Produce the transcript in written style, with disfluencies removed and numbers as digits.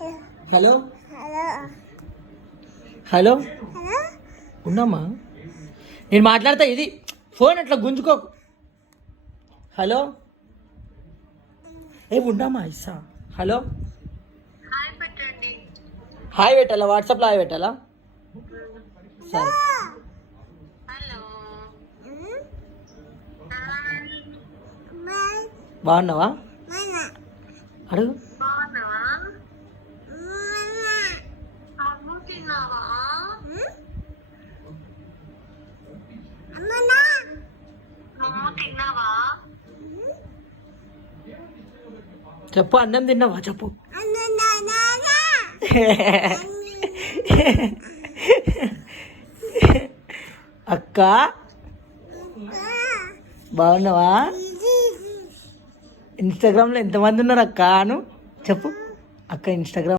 Hello hello ఉన్నామా? నేను మాట్లాడతా, ఇది ఫోన్ అట్లా గుంజుకోకు. హలో ఉన్నామా ఇస్సా? హలో హాయ్ పెట్టాలా? వాట్సాప్లో హాయ్ పెట్టాలా? సరే. బాగున్నావా? అడుగు. చెప్పు, అన్నం తిన్నావా చెప్పు. అక్క బాగున్నావా? ఇన్స్టాగ్రామ్లో ఎంతమంది ఉన్నారు అక్క అను చెప్పు. అక్క ఇన్స్టాగ్రామ్